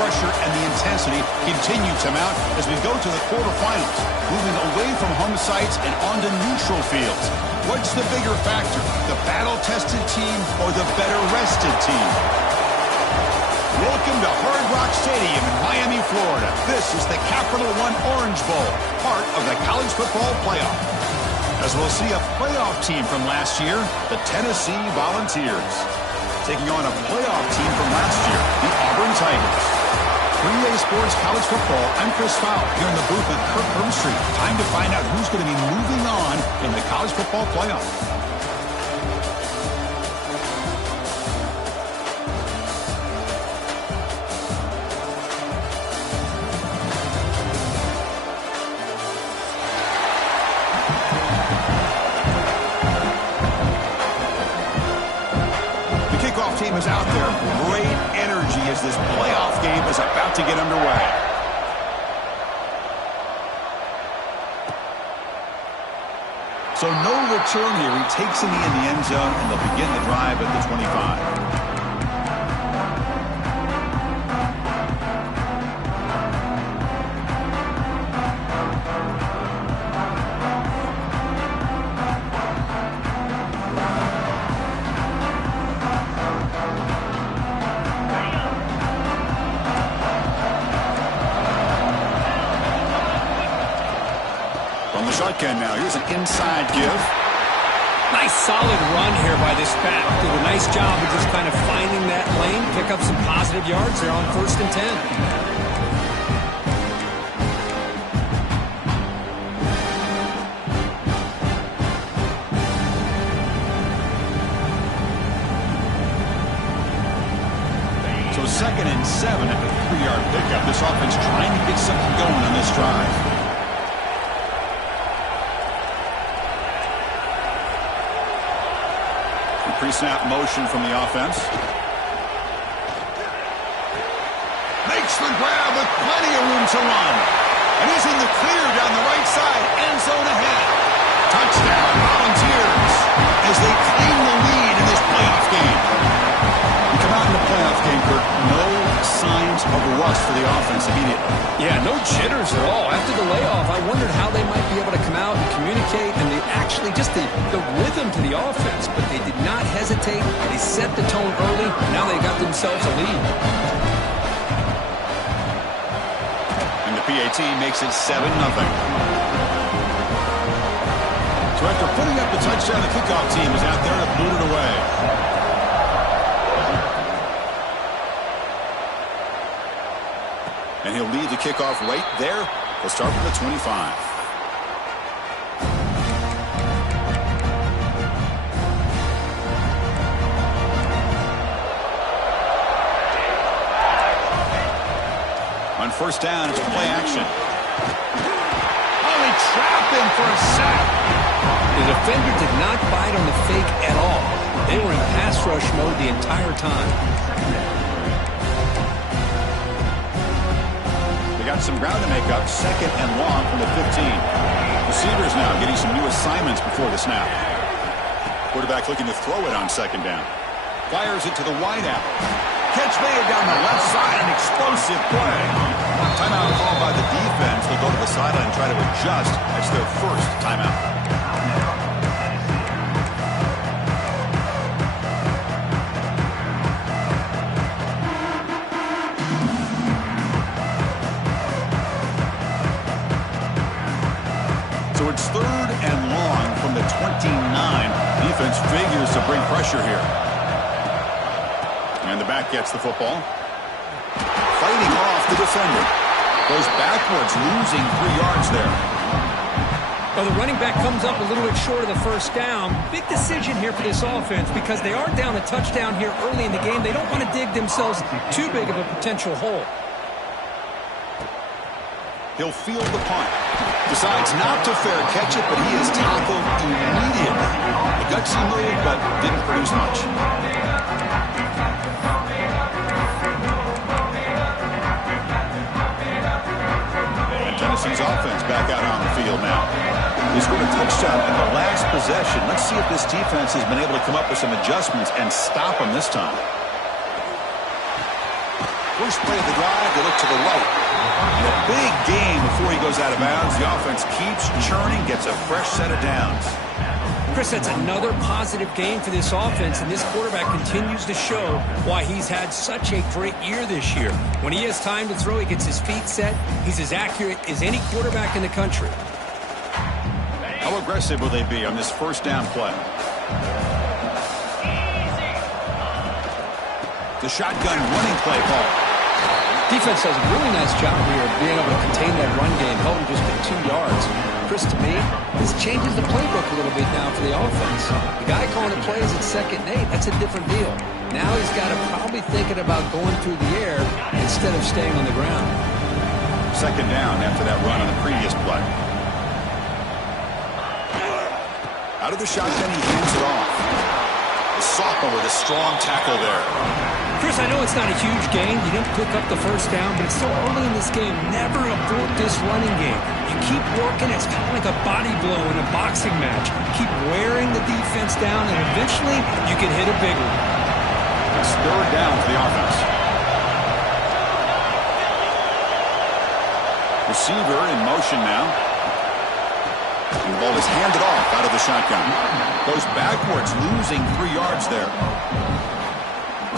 pressure and the intensity continue to mount as we go to the quarterfinals, moving away from home sites and onto neutral fields. What's the bigger factor, the battle-tested team or the better-rested team? Welcome to Hard Rock Stadium in Miami, Florida. This is the Capital One Orange Bowl, part of the college football playoff. As we'll see a playoff team from last year, the Tennessee Volunteers, taking on a playoff team from last year, the Auburn Tigers. 3A Sports College Football, I'm Chris Fowler here in the booth with Kirk Hermstreet. Time to find out who's going to be moving on in the college football playoff. Team is out there. Great energy as this playoff game is about to get underway. So no return here. He takes in the end zone, and they'll begin the drive at the 25. Shotgun now. Here's an inside give. Nice solid run here by this back. Did a nice job of just kind of finding that lane, pick up some positive yards there on 1st and 10. So 2nd and 7 at the 3-yard pickup. This offense trying to get something going on this drive. Pre-snap motion from the offense. Makes the grab with plenty of room to run. And he's in the clear down the right side. End zone ahead. Touchdown, Volunteers, as they claim the lead in this playoff game. We come out in the playoff game, Kirk. No signs of rust for the offense immediately. Yeah, no jitters at all. After the layoff, I wondered how they might be able to come out and communicate, and they actually just the rhythm to the offense, but they did not hesitate. They set the tone early. Now they got themselves a lead. And the PAT makes it 7-0. So after putting up the touchdown, the kickoff team is out there to boot it away. And he'll lead the kickoff right there. He'll start from the 25. On 1st down, it's play action. Oh, he trapped him for a sack. The defender did not bite on the fake at all. They were in pass rush mode the entire time. They got some ground to make up. 2nd and long from the 15. Receivers now getting some new assignments before the snap. Quarterback looking to throw it on 2nd down. Fires it to the wideout. Catch made down the left side, an explosive play. Timeout called by the defense. They'll go to the sideline and try to adjust. That's their 1st timeout. So it's 3rd and long from the 29. Defense figures to bring pressure here. And the back gets the football. Fighting off the defender. Goes backwards, losing 3 yards there. Well, the running back comes up a little bit short of the 1st down. Big decision here for this offense because they are down a touchdown here early in the game. They don't want to dig themselves too big of a potential hole. He'll field the punt. Decides not to fair catch it, but he is tackled immediately. A gutsy move, but didn't produce much. And Tennessee's offense back out on the field now. They scored a touchdown in the last possession. Let's see if this defense has been able to come up with some adjustments and stop them this time. First play of the drive, they look to the right. And a big gain before he goes out of bounds. The offense keeps churning, gets a fresh set of downs. Chris, that's another positive game for this offense, and this quarterback continues to show why he's had such a great year this year. When he has time to throw, he gets his feet set. He's as accurate as any quarterback in the country. How aggressive will they be on this first down play? The shotgun running play call. Defense does a really nice job here of being able to contain that run game, held him just to 2 yards. Chris, to me, this changes the playbook a little bit now for the offense. The guy calling the plays at 2nd and 8, that's a different deal. Now he's got to probably thinking about going through the air instead of staying on the ground. 2nd down after that run on the previous play. Out of the shotgun, he hands it off. The sophomore with a strong tackle there. Chris, I know it's not a huge gain. You didn't pick up the first down, but it's so early in this game. Never abort this running game. You keep working. It's kind of like a body blow in a boxing match. Keep wearing the defense down, and eventually you can hit a big one. It's 3rd down for the offense. Receiver in motion now. And the ball is handed off out of the shotgun. Goes backwards, losing 3 yards there.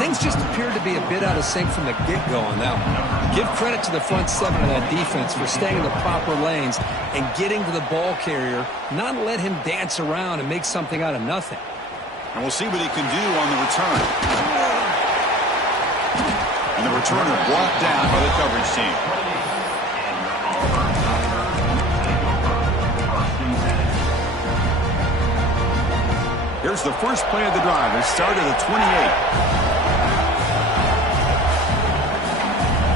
Things just appeared to be a bit out of sync from the get-go on that one. Give credit to the front 7 of that defense for staying in the proper lanes and getting to the ball carrier, not let him dance around and make something out of nothing. And we'll see what he can do on the return. And the returner brought down by the coverage team. Here's the first play of the drive. It started at 28.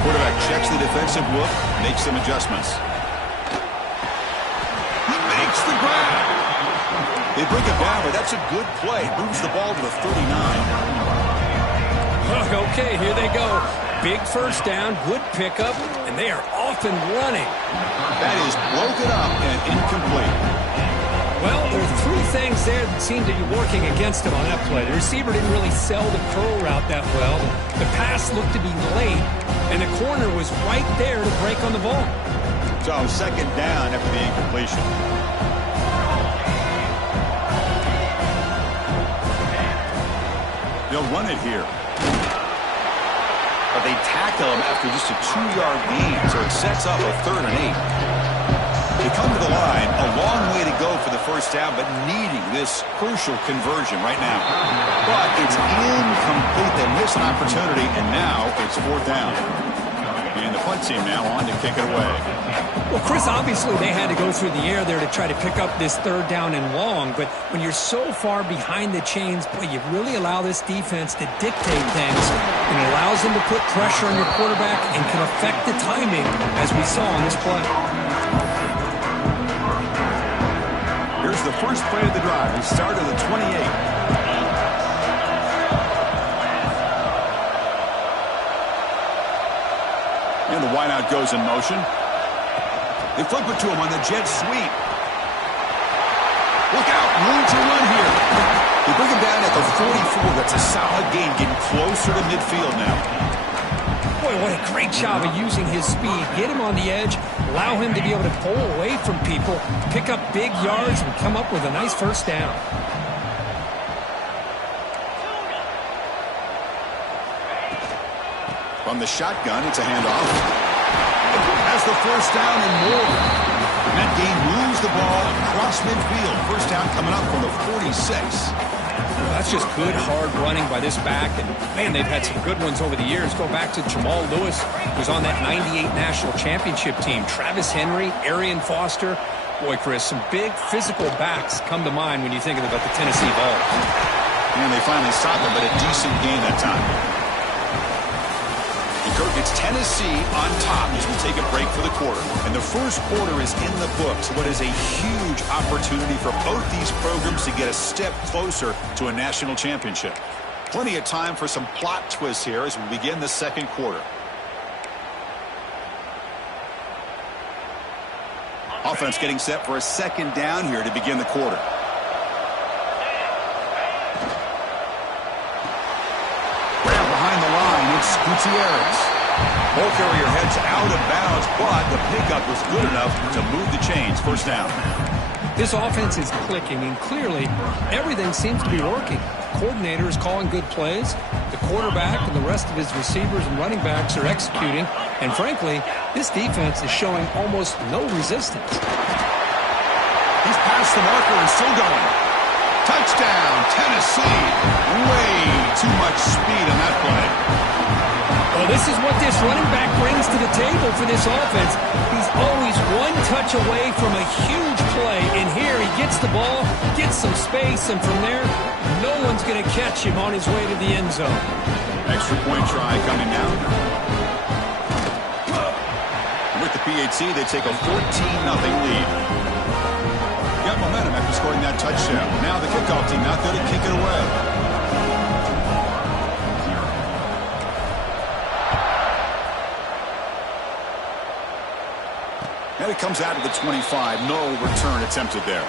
Quarterback checks the defensive look, makes some adjustments. He makes the grab. They bring it down, but that's a good play. Moves the ball to the 39. Okay, here they go. Big first down, good pickup, and they are off and running. That is broken up and incomplete. Well, there are 3 things there that seem to be working against him on that play. The receiver didn't really sell the curl route that well. The pass looked to be late, and the corner was right there to break on the ball. So 2nd down after the incompletion. They'll run it here. But they tackle him after just a 2-yard gain, so it sets up a 3rd and 8. They come to the line, a long way to go for the first down, but needing this crucial conversion right now. But it's incomplete. They miss an opportunity, and now it's 4th down. And the punt team now on to kick it away. Well, Chris, obviously they had to go through the air there to try to pick up this 3rd down and long, but when you're so far behind the chains, boy, you really allow this defense to dictate things, and it allows them to put pressure on your quarterback and can affect the timing, as we saw on this play. Here's the first play of the drive. He started at 28. And the wideout goes in motion. They flip it to him on the jet sweep. Look out, room to run here. They bring him down at the 44. That's a solid gain, getting closer to midfield now. Boy, what a great job of using his speed. Get him on the edge, allow him to be able to pull away from people, pick up big yards, and come up with a nice first down. From the shotgun, it's a handoff. Has the first down and more. That game moves the ball across midfield. First down coming up from the 46. That's just good, hard running by this back. And, man, they've had some good ones over the years. Go back to Jamal Lewis, who was on that 98 National Championship team. Travis Henry, Arian Foster. Boy, Chris, some big physical backs come to mind when you think about the Tennessee Vols. And they finally stopped them, but a decent game that time. Kirk, it's Tennessee on top as we take a break for the quarter. And the first quarter is in the books. What is a huge opportunity for both these programs to get a step closer to a national championship. Plenty of time for some plot twists here as we begin the second quarter. Offense getting set for a 2nd down here to begin the quarter. Grab behind the line. It's Gutierrez. Ball carrier heads out of bounds, but the pickup was good enough to move the chains. First down. This offense is clicking, and clearly everything seems to be working. The coordinator is calling good plays. The quarterback and the rest of his receivers and running backs are executing. And frankly, this defense is showing almost no resistance. He's past the marker and still going. Touchdown, Tennessee. Way too much speed on that play. Well, this is what this running back brings to the table for this offense. He's always one touch away from a huge play. And here he gets the ball, gets some space, and from there, no one's going to catch him on his way to the end zone. Extra point try coming now. With the PHC, they take a 14-0 lead. Got momentum after scoring that touchdown. Now the kickoff team out there to kick it away. And it comes out of the 25. No return attempted there.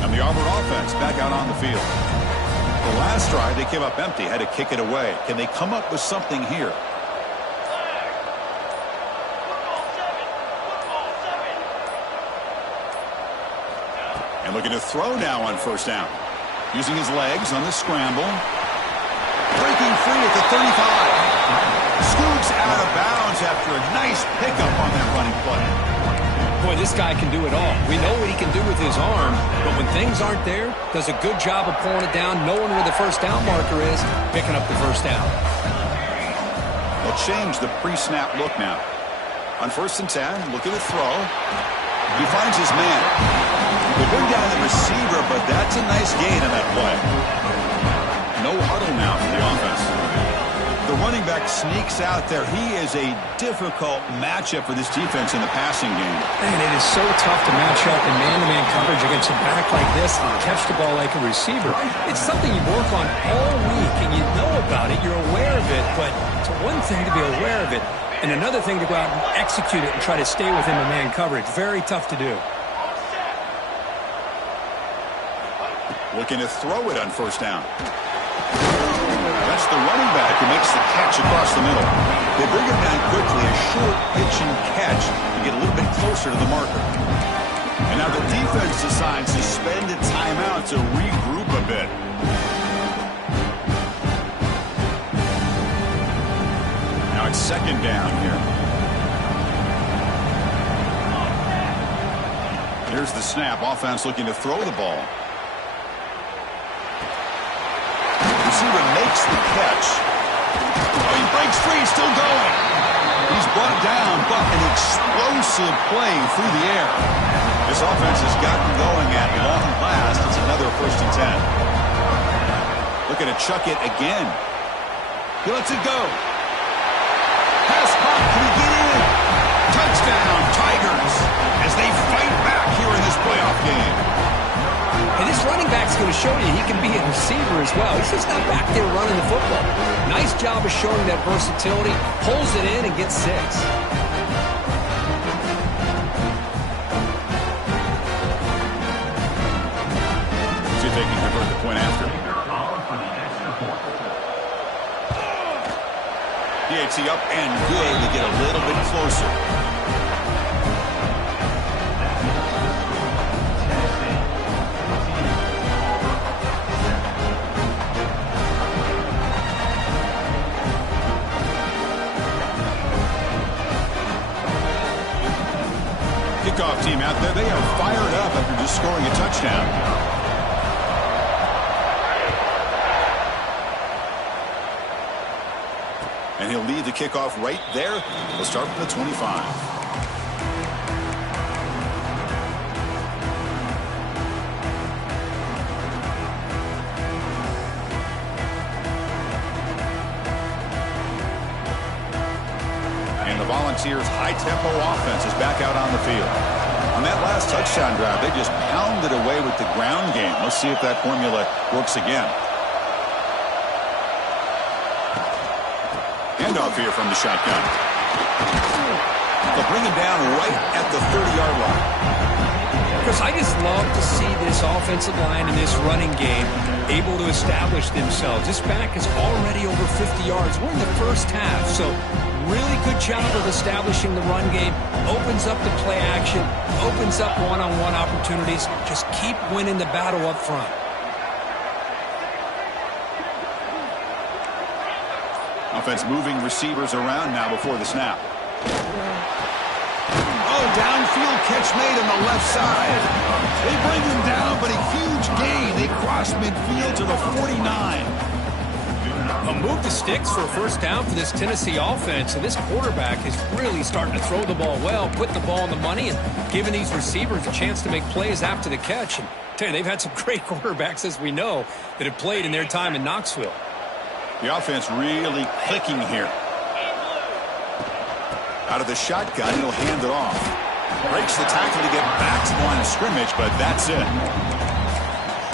And the Auburn offense back out on the field. The last drive they came up empty, had to kick it away. Can they come up with something here? And looking to throw now on first down. Using his legs on the scramble. Breaking free at the 35. Scoots out of bounds after a nice pickup on that running play. Boy, this guy can do it all. We know what he can do with his arm, but when things aren't there, does a good job of pulling it down, knowing where the first down marker is, picking up the first down. They'll change the pre-snap look now. On 1st and 10, looking to throw. He finds his man. They bring down the receiver, but that's a nice gain on that play. No huddle now for the offense. The running back sneaks out there. He is a difficult matchup for this defense in the passing game. Man, it is so tough to match up in man-to-man coverage against a back like this and catch the ball like a receiver. It's something you work on all week, and you know about it. You're aware of it, but it's one thing to be aware of it, and another thing to go out and execute it and try to stay within the man coverage. Very tough to do. Looking to throw it on first down. That's the running back who makes the catch across the middle. They bring him down quickly, a short pitch and catch to get a little bit closer to the marker. And now the defense decides to spend a timeout to regroup a bit. Now it's second down here. Here's the snap. Offense looking to throw the ball. Receiver makes the catch. Oh, he breaks free, still going. He's brought down, but an explosive play through the air. This offense has gotten going at long last. It's another 1st and 10. Looking to chuck it again. He lets it go. Pass caught. Can he get in? Touchdown, Tigers, as they fight back here in this playoff game. And this running back's going to show you he can be a receiver as well. He's just not back there running the football. Nice job of showing that versatility. Pulls it in and gets 6. See if they can convert the point after. DHC up and good to get a little bit closer. Kickoff team out there, they are fired up after just scoring a touchdown. And he'll lead the kickoff right there. We'll start from the 25. Volunteers' high-tempo offense is back out on the field. On that last touchdown drive, they just pounded away with the ground game. Let's see if that formula works again. Handoff here from the shotgun. They'll bring him down right at the 30-yard line. Because I just love to see this offensive line and this running game able to establish themselves. This back is already over 50 yards. We're in the first half, so really good job of establishing the run game. Opens up the play action, opens up one-on-one opportunities. Just keep winning the battle up front. Offense moving receivers around now before the snap. Oh, downfield catch made on the left side. They bring him down, but a huge gain. They cross midfield to the 49. A move the sticks for a first down for this Tennessee offense, and this quarterback is really starting to throw the ball well, put the ball on the money, and giving these receivers a chance to make plays after the catch. And I tell you, they've had some great quarterbacks, as we know, that have played in their time in Knoxville. The offense really clicking here. Out of the shotgun, he'll hand it off. Breaks the tackle to get back to the line of scrimmage, but that's it.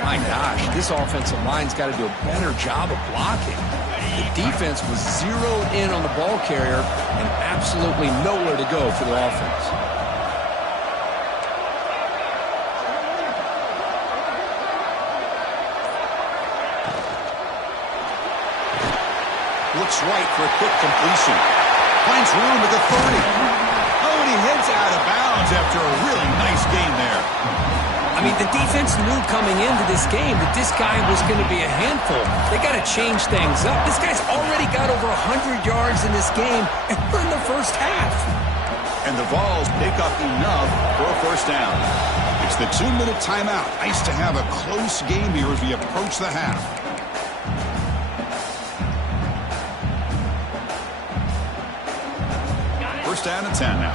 My gosh, this offensive line's got to do a better job of blocking. The defense was zeroed in on the ball carrier and absolutely nowhere to go for the offense. Looks right for a quick completion. Finds room at the 30. Oh, and he heads out of bounds after a really nice gain there. I mean, the defense knew coming into this game that this guy was going to be a handful. They got to change things up. This guy's already got over 100 yards in this game, and we're in the first half. And the Vols pick up enough for a first down. It's the 2-minute timeout. Nice to have a close game here as we approach the half. First down and 10 now.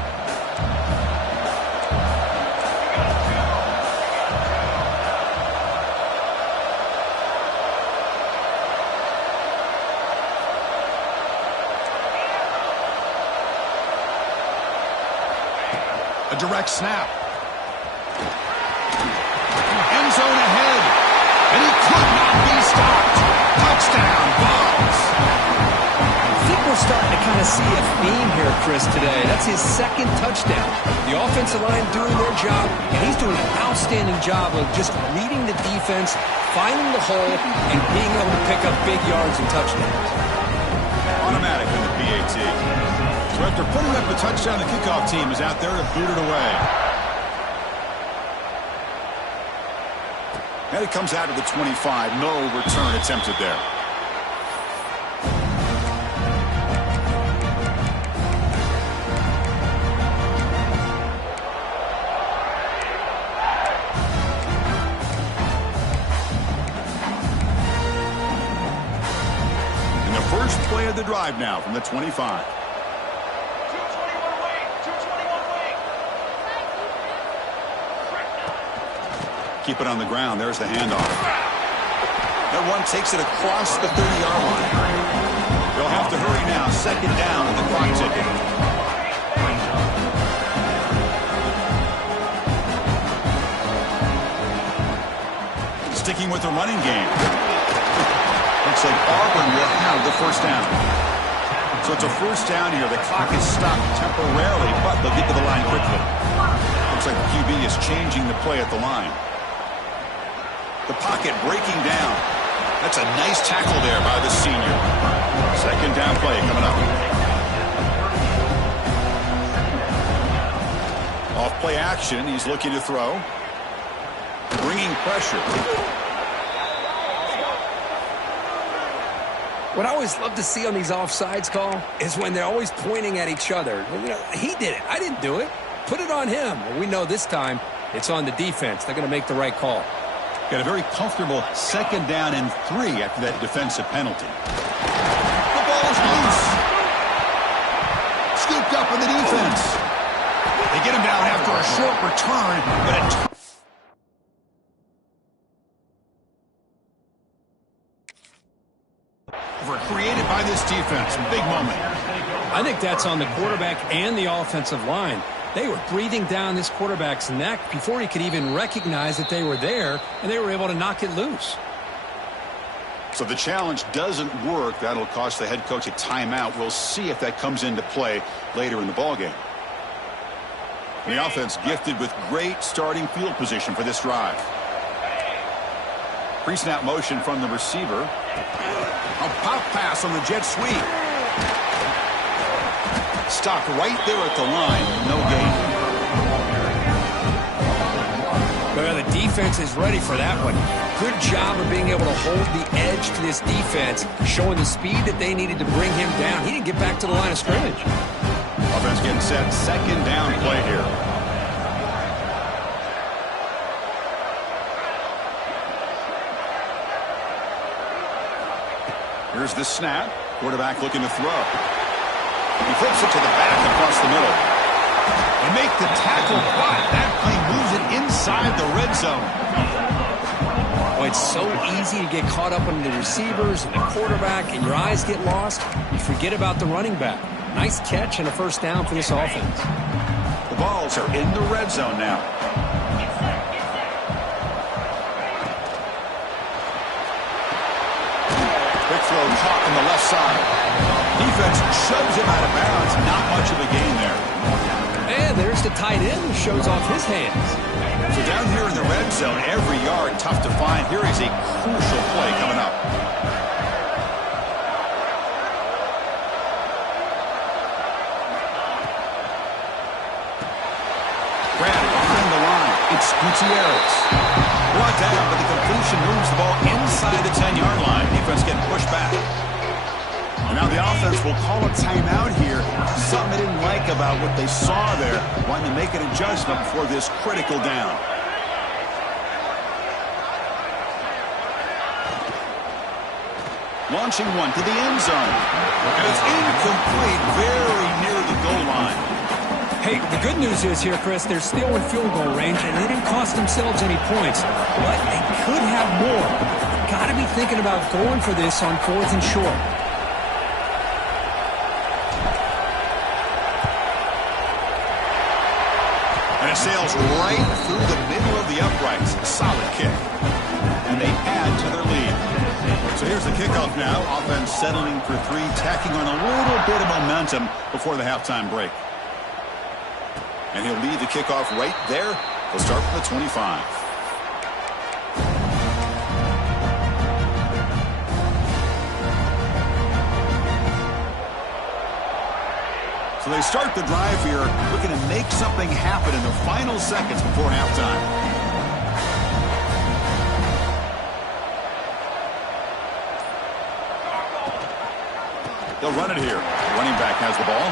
A direct snap. End zone ahead. And he could not be stopped. Touchdown, Vols. I think we're starting to kind of see a theme here, Chris, today. That's his second touchdown. The offensive line doing their job, and he's doing an outstanding job of just reading the defense, finding the hole, and being able to pick up big yards and touchdowns. Automatic in the PAT. So after putting up the touchdown, the kickoff team is out there to boot it away. And it comes out to the 25. No return attempted there. And the first play of the drive now from the 25. Keep it on the ground. There's the handoff. That one takes it across the 30-yard line. They'll have to hurry now. Second down on the clock ticket. Sticking with the running game. Looks like Auburn will have the first down. So it's a first down here. The clock is stopped temporarily, but they'll get to the line quickly. Looks like the QB is changing the play at the line. The pocket breaking down. That's a nice tackle there by the senior. Second down play coming up. Off play action. He's looking to throw. Bringing pressure. What I always love to see on these offsides call is when they're always pointing at each other. You know, he did it. I didn't do it. Put it on him. Well, we know this time it's on the defense. They're going to make the right call. Got a very comfortable second down and 3 after that defensive penalty. The ball is loose. Scooped up in the defense. They get him down after a short return, but a created by this defense. Big moment. I think that's on the quarterback and the offensive line. They were breathing down this quarterback's neck before he could even recognize that they were there, and they were able to knock it loose. So the challenge doesn't work. That'll cost the head coach a timeout. We'll see if that comes into play later in the ballgame. The offense gifted with great starting field position for this drive. Pre-snap motion from the receiver. A pop pass on the jet sweep. Stopped right there at the line. No gain. Well, the defense is ready for that one. Good job of being able to hold the edge to this defense, showing the speed that they needed to bring him down. He didn't get back to the line of scrimmage. Offense getting set. Second down play here. Here's the snap. Quarterback looking to throw. He flips it to the back across the middle. They make the tackle, but that play moves it inside the red zone. Well, it's so easy to get caught up on the receivers and the quarterback, and your eyes get lost. You forget about the running back. Nice catch and a first down for this offense. The balls are in the red zone now. Quick throw caught on the left side. Defense shoves him out of bounds. Not much of a gain there. And there's the tight end who shows off his hands. So down here in the red zone, every yard tough to find. Here is a crucial play coming up. Brad behind the line. It's Gutierrez. Brought down, but the completion moves the ball inside the 10-yard line. Defense getting pushed back. And now the offense will call a timeout here. Something they didn't like about what they saw there. Wanting to make an adjustment for this critical down. Launching one to the end zone. And it's incomplete, very near the goal line. Hey, the good news is here, Chris, they're still in field goal range, and they didn't cost themselves any points. But they could have more. Got to be thinking about going for this on 4th and short. And it sails right through the middle of the uprights. Solid kick. And they add to their lead. So here's the kickoff now. Offense settling for 3, tacking on a little bit of momentum before the halftime break. And he'll lead the kickoff right there. He'll start from the 25. So they start the drive here, looking to make something happen in the final seconds before halftime. They'll run it here. The running back has the ball,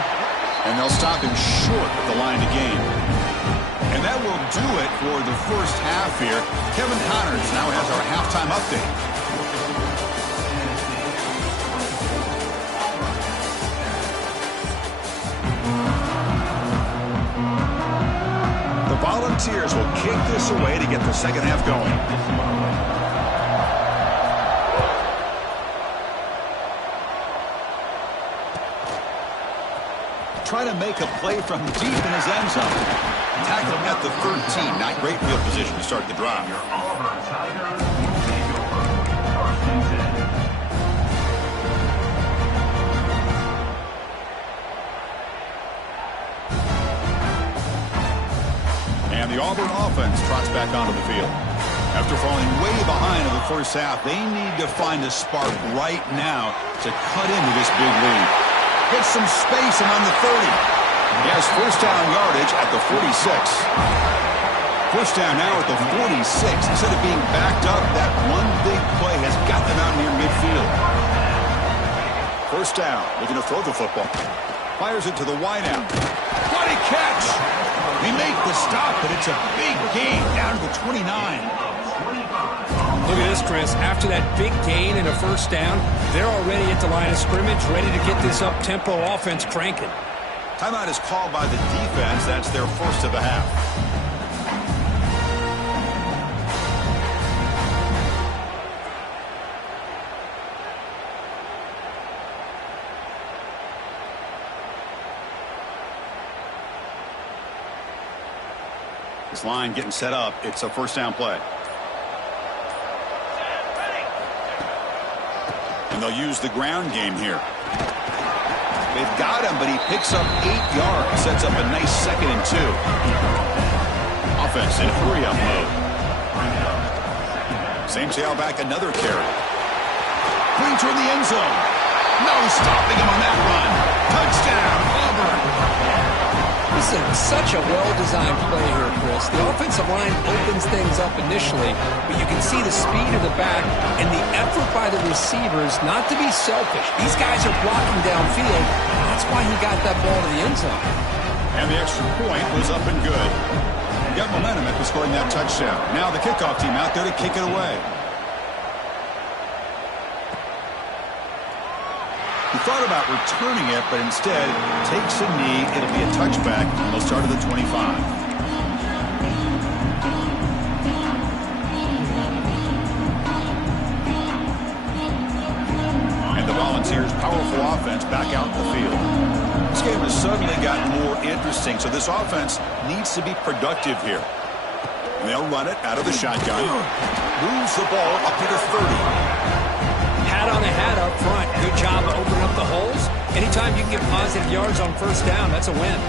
and they'll stop him short at the line to gain. And that will do it for the first half here. Kevin Connors now has our halftime update. Volunteers will kick this away to get the second half going. Trying to make a play from deep in his end zone. Tackle him at the 13. Not great field position to start the drive. And the Auburn offense trots back onto the field. After falling way behind in the first half, they need to find a spark right now to cut into this big lead. Get some space and on the 30. He has first down yardage at the 46. First down now at the 46. Instead of being backed up, that one big play has got them out near midfield. First down, looking to throw the football. Fires it to the wideout. What a catch! They make the stop, but it's a big gain down to the 29. Look at this, Chris. After that big gain and a first down, they're already at the line of scrimmage, ready to get this up-tempo offense cranking. Timeout is called by the defense. That's their first of the half. This line getting set up. It's a first down play. And they'll use the ground game here. They've got him, but he picks up 8 yards. Sets up a nice 2nd and 2. offense in hurry-up mode. Same tailback, another carry. Clean toward the end zone. No stopping him on that run. Touchdown, Auburn. This is such a well-designed play here, Chris. The offensive line opens things up initially, but you can see the speed of the back and the effort by the receivers not to be selfish. These guys are blocking downfield. That's why he got that ball to the end zone. And the extra point was up and good. Got momentum after scoring that touchdown. Now the kickoff team out there to kick it away. He thought about returning it, but instead takes a knee. It'll be a touchback, and they'll start at the 25. And the Volunteers' powerful offense back out in the field. This game has suddenly gotten more interesting, so this offense needs to be productive here. And they'll run it out of the shotgun. Moves the ball up to the 30. Hat on a hat up front. Good job of opening up the holes. Anytime you can get positive yards on first down, that's a win.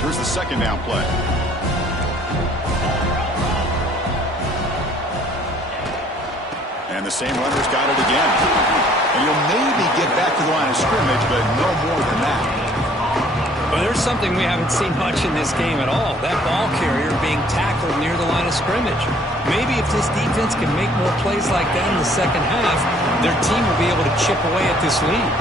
Here's the second down play. And the same runner's got it again. And he'll maybe get back to the line of scrimmage, but no more than that. Well, there's something we haven't seen much in this game at all. That ball carrier being tackled near the line of scrimmage. Maybe if this defense can make more plays like that in the second half, their team will be able to chip away at this lead.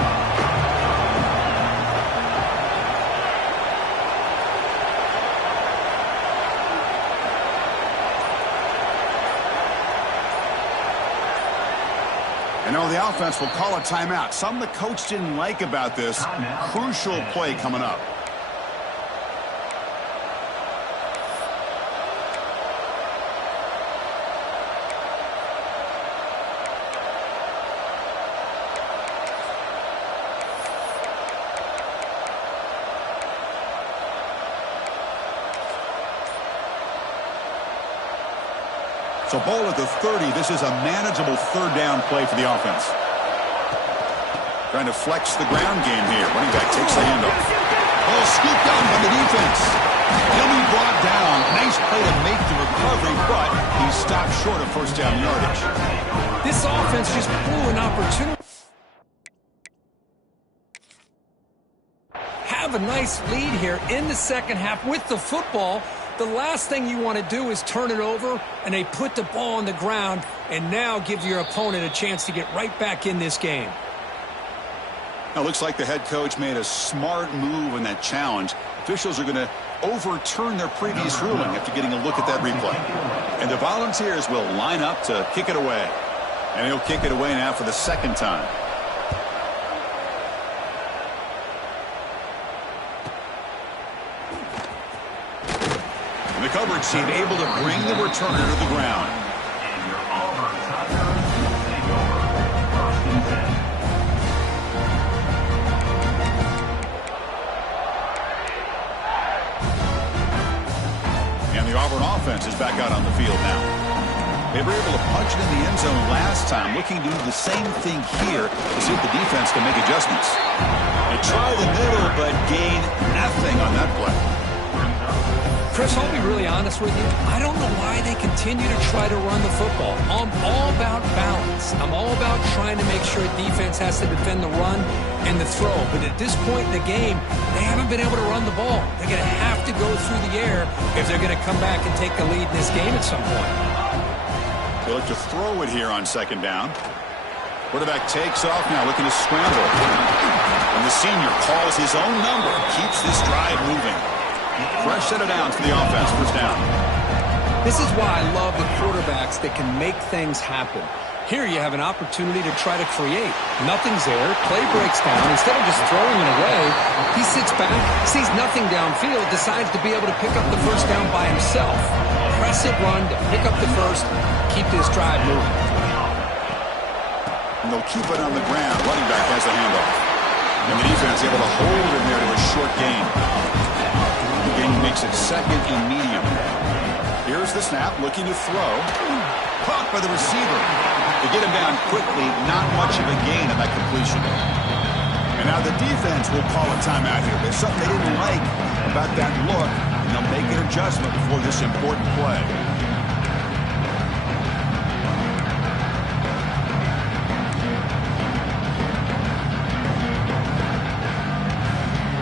And now the offense will call a timeout. Something the coach didn't like about this. Crucial play coming up. So ball at the 30. This is a manageable third down play for the offense. Trying to flex the ground game here. Running back takes the handoff. Ball scooped down by the defense. He'll be brought down. Nice play to make the recovery, but he stopped short of first down yardage. This offense just blew an opportunity. Have a nice lead here in the second half with the football. The last thing you want to do is turn it over, and they put the ball on the ground and now give your opponent a chance to get right back in this game. Now, looks like the head coach made a smart move in that challenge. Officials are going to overturn their previous ruling after getting a look at that replay. And the Volunteers will line up to kick it away. And he'll kick it away now for the second time. The coverage team able to bring the returner to the ground. And the Auburn offense is back out on the field now. They were able to punch it in the end zone last time, looking to do the same thing here to see if the defense can make adjustments. They try the middle, but gain nothing on that play. Chris, I'll be really honest with you. I don't know why they continue to try to run the football. I'm all about balance. I'm all about trying to make sure a defense has to defend the run and the throw. But at this point in the game, they haven't been able to run the ball. They're going to have to go through the air if they're going to come back and take the lead in this game at some point. They look to throw it here on second down. Quarterback takes off now, looking to scramble. And the senior calls his own number, keeps this drive moving. Fresh set of downs for the offense, first down. This is why I love the quarterbacks that can make things happen. Here you have an opportunity to try to create. Nothing's there. Play breaks down. Instead of just throwing it away, he sits back, sees nothing downfield, decides to be able to pick up the first down by himself. Impressive run to pick up the first, keep this drive moving. And they'll keep it on the ground. Running back has a handoff. And the defense able to hold him there to a short gain. The game makes it second and medium. Here's the snap, looking to throw. Caught by the receiver. The get him down quickly. Not much of a gain on that completion. And now the defense will call a timeout here. There's something they didn't like about that look, and they'll make an adjustment before this important play.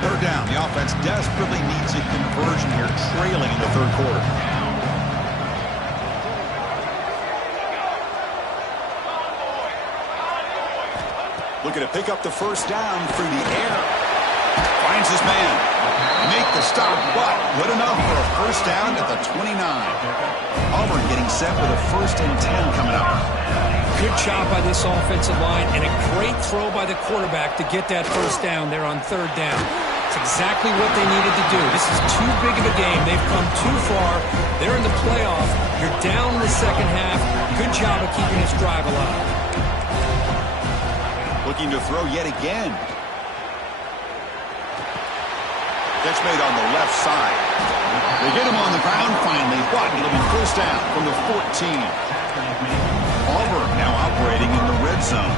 Third down. The offense desperately needs a conversion here, trailing in the third quarter. Looking to pick up the first down through the air. Finds his man. Make the stop, but good enough for a first down at the 29. Auburn getting set with a 1st and 10 coming up. Good job by this offensive line, and a great throw by the quarterback to get that first down there on 3rd down. It's exactly what they needed to do. This is too big of a game. They've come too far. They're in the playoff. You're down in the second half. Good job of keeping this drive alive. Looking to throw yet again. Catch made on the left side. They get him on the ground finally, but it'll be first down from the 14. Auburn now operating in the red zone.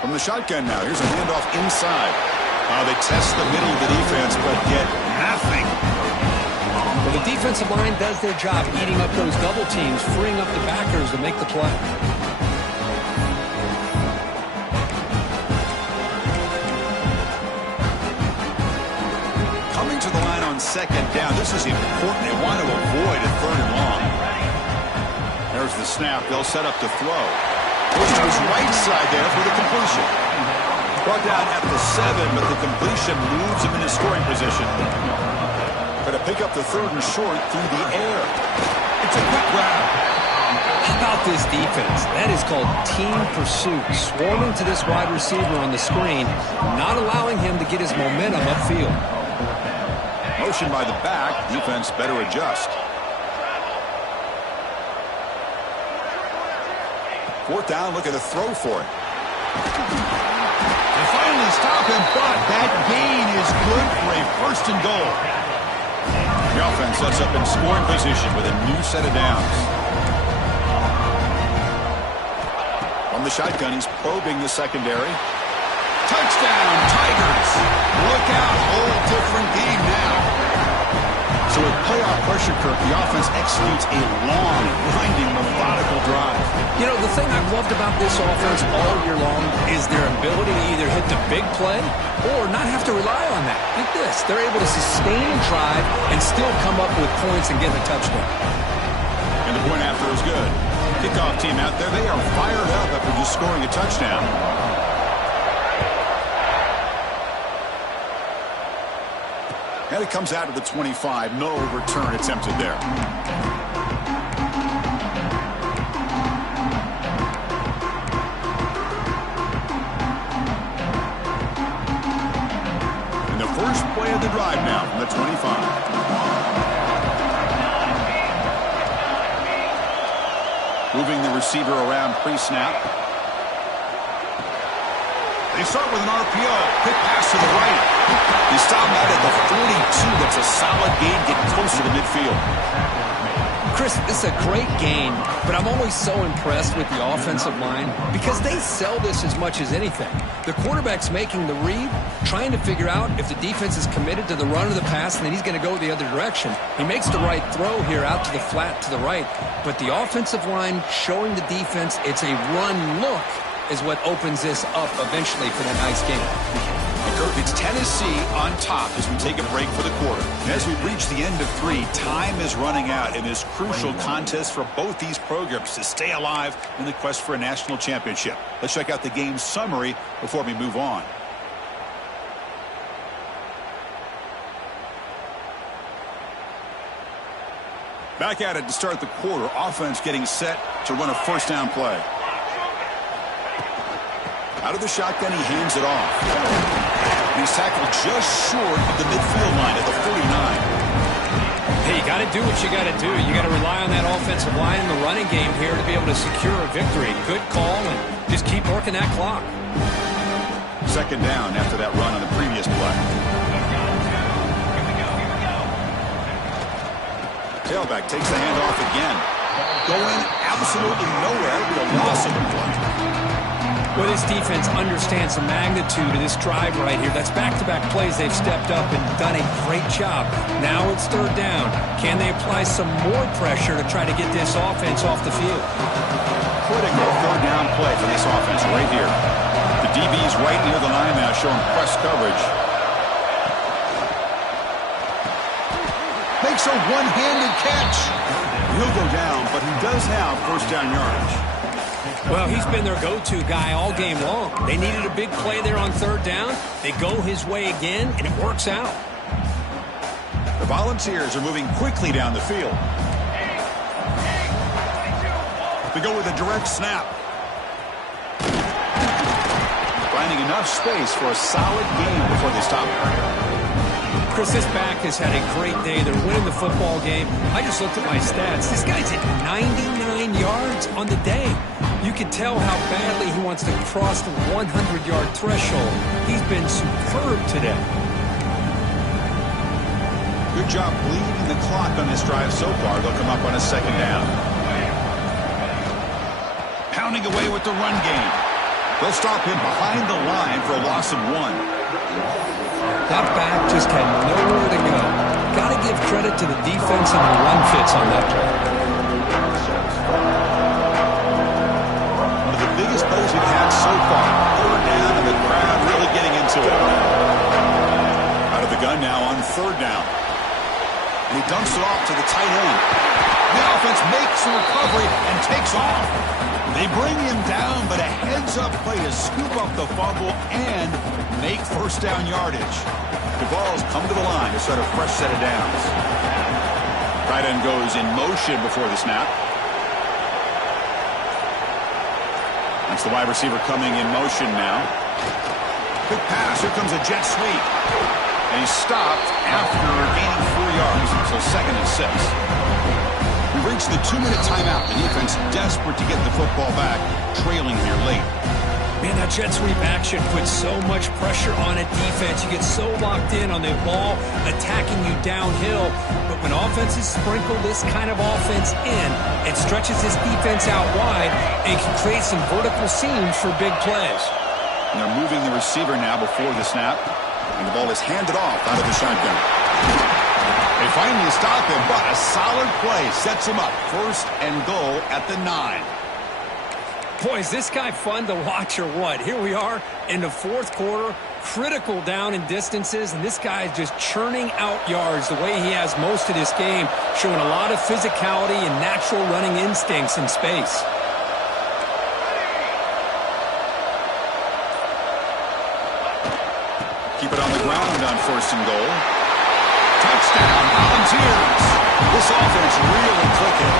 From the shotgun now, here's a handoff inside. They test the middle of the defense, but get nothing. Well, the defensive line does their job eating up those double teams, freeing up the backers to make the play. Coming to the line on 2nd down. This is important. They want to avoid a 3rd and long. There's the snap. They'll set up to throw. Goes to his right side there for the completion. Brought down at the 7, but the completion moves him into scoring position. Going to pick up the 3rd and short through the air. It's a quick grab. How about this defense? That is called team pursuit. Swarming to this wide receiver on the screen, not allowing him to get his momentum upfield. Motion by the back. Defense better adjust. 4th down, look at a throw for it. They finally stop him, but that gain is good for a 1st and goal. The offense sets up in scoring position with a new set of downs. From the shotgun, he's probing the secondary. Touchdown, Tigers! Look out, whole different game now. So with playoff pressure, Kirk, the offense executes a long, grinding, methodical drive. You know, the thing I've loved about this offense all year long is their ability to either hit the big play or not have to rely on that. Like this. They're able to sustain a drive and still come up with points and get a touchdown. And the point after is good. Kickoff team out there, they are fired up after just scoring a touchdown. And it comes out of the 25. No return attempted there. And the first play of the drive now from the 25. Moving the receiver around pre-snap. They start with an RPO. Quick pass to the right. They stop out at the 42. That's a solid gain, getting closer to midfield. Chris, this is a great game, but I'm always so impressed with the offensive line because they sell this as much as anything. The quarterback's making the read, trying to figure out if the defense is committed to the run or the pass, and then he's going to go the other direction. He makes the right throw here out to the flat to the right, but the offensive line showing the defense it's a run look is what opens this up eventually for that nice game. Kirk, it's Tennessee on top as we take a break for the quarter. As we reach the end of 3, time is running out in this crucial contest for both these programs to stay alive in the quest for a national championship. Let's check out the game summary before we move on. Back at it to start the quarter. Offense getting set to run a first down play. Out of the shotgun, he hands it off. He's tackled just short of the midfield line at the 49. Hey, you got to do what you got to do. You got to rely on that offensive line in the running game here to be able to secure a victory. Good call, and just keep working that clock. Second down after that run on the previous play. Tailback takes the handoff again. Going absolutely nowhere with a loss of the play. Well, this defense understands the magnitude of this drive right here. That's back-to-back plays. They've stepped up and done a great job. Now it's third down. Can they apply some more pressure to try to get this offense off the field? Critical third down play for this offense right here. The DB's right near the line now showing press coverage. Makes a one-handed catch. He'll go down, but he does have first down yardage. Well, he's been their go-to guy all game long. They needed a big play there on third down. They go his way again, and it works out. The Volunteers are moving quickly down the field. They go with a direct snap. Finding enough space for a solid gain before they stop. Chris, this back has had a great day. They're winning the football game. I just looked at my stats. This guy's at 99 yards on the day. You can tell how badly he wants to cross the 100-yard threshold. He's been superb today. Good job bleeding the clock on this drive so far. They'll come up on a second down. Pounding away with the run game. They'll stop him behind the line for a loss of 1. That back just had nowhere to go. Got to give credit to the defense and the run fits on that play. One of the biggest plays we've had so far. Third down and the crowd really getting into it. Out of the gun now on third down. And he dumps it off to the tight end. The offense makes a recovery and takes off. They bring him down, but a heads-up play to scoop up the fumble and make first down yardage. The ball's come to the line to start a fresh set of downs. Tight end goes in motion before the snap. That's the wide receiver coming in motion now. Quick pass. Here comes a jet sweep. And he's stopped after gaining 4 yards. So second and 6. We've reached the 2-minute timeout. The defense desperate to get the football back, trailing here late. Man, that jet sweep action puts so much pressure on a defense. You get so locked in on the ball attacking you downhill. But when offenses sprinkle this kind of offense in, it stretches this defense out wide and can create some vertical seams for big plays. And they're moving the receiver now before the snap. And the ball is handed off out of the shotgun. They finally stop him, but a solid play sets him up. First and goal at the 9. Boy, is this guy fun to watch or what? Here we are in the fourth quarter, critical down in distances, and this guy is just churning out yards the way he has most of this game, showing a lot of physicality and natural running instincts in space. Keep it on the ground on first and goal. Touchdown, Volunteers. This offense really clicking.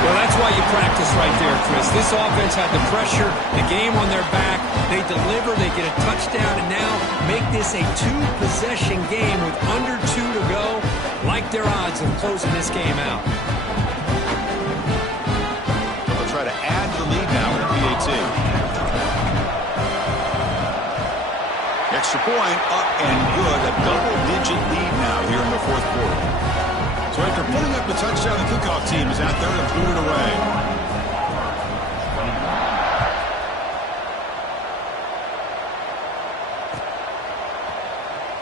Well, that's why you practice right there, Chris. This offense had the pressure, the game on their back. They deliver, they get a touchdown, and now make this a 2-possession game with under 2 to go. Like their odds of closing this game out. They'll try to add to the lead now with a PAT. Extra point, up and good. A double-digit lead now here in the fourth quarter. So after putting up the touchdown, the kickoff team is out there to boot it away.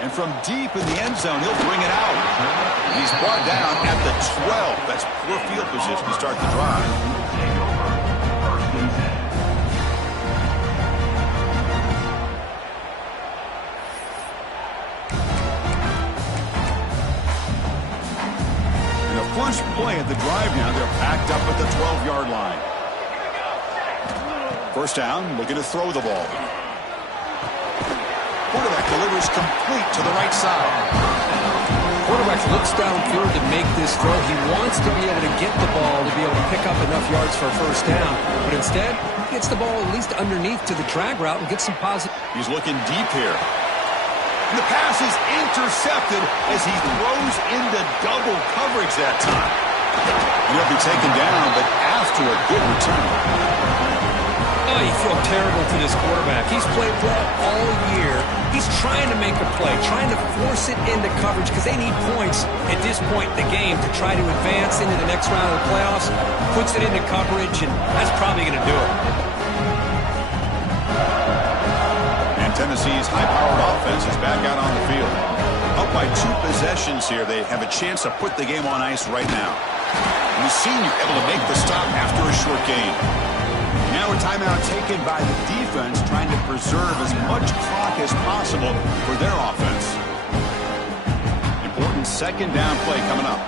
And from deep in the end zone, he'll bring it out. He's brought down at the 12. That's poor field position to start the drive. First play at the drive now. They're packed up at the 12-yard line. First down, looking to throw the ball. Quarterback delivers complete to the right side. Quarterback looks downfield to make this throw. He wants to be able to get the ball to be able to pick up enough yards for a first down. But instead, he gets the ball at least underneath to the drag route and gets some positive. He's looking deep here. And the pass is intercepted as he throws into double coverage that time. He'll be taken down, but after a good return. Oh, you feel terrible for this quarterback. He's played well all year. He's trying to make a play, trying to force it into coverage because they need points at this point in the game to try to advance into the next round of the playoffs. Puts it into coverage, and that's probably going to do it. And Tennessee's high-powered offense is back out on the field. Up by 2 possessions here. They have a chance to put the game on ice right now. And the senior able to make the stop after a short gain. Now a timeout taken by the defense, trying to preserve as much clock as possible for their offense. Important second down play coming up.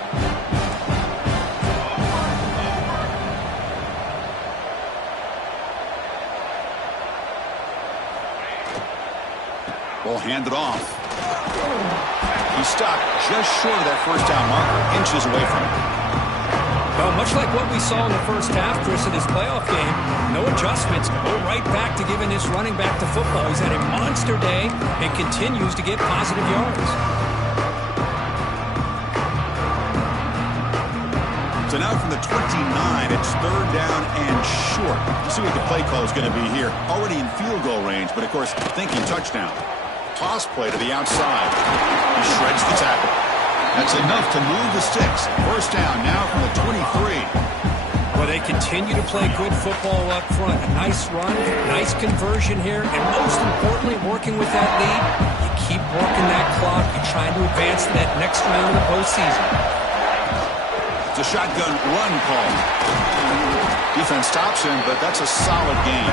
Will hand it off. He stopped just short of that first down marker, inches away from it. Well, much like what we saw in the first half, Chris, in his playoff game, no adjustments. Go right back to giving this running back to football. He's had a monster day and continues to get positive yards. So now from the 29, it's third down and short. Let's see what the play call is going to be here. Already in field goal range, but of course thinking touchdown. Toss play to the outside. He shreds the tackle. That's enough to move the sticks. First down now from the 23. Well, they continue to play good football up front. A nice run, nice conversion here, and most importantly, working with that lead, you keep working that clock. You're trying to advance to that next round of the postseason. It's a shotgun run call. Defense stops him, but that's a solid gain.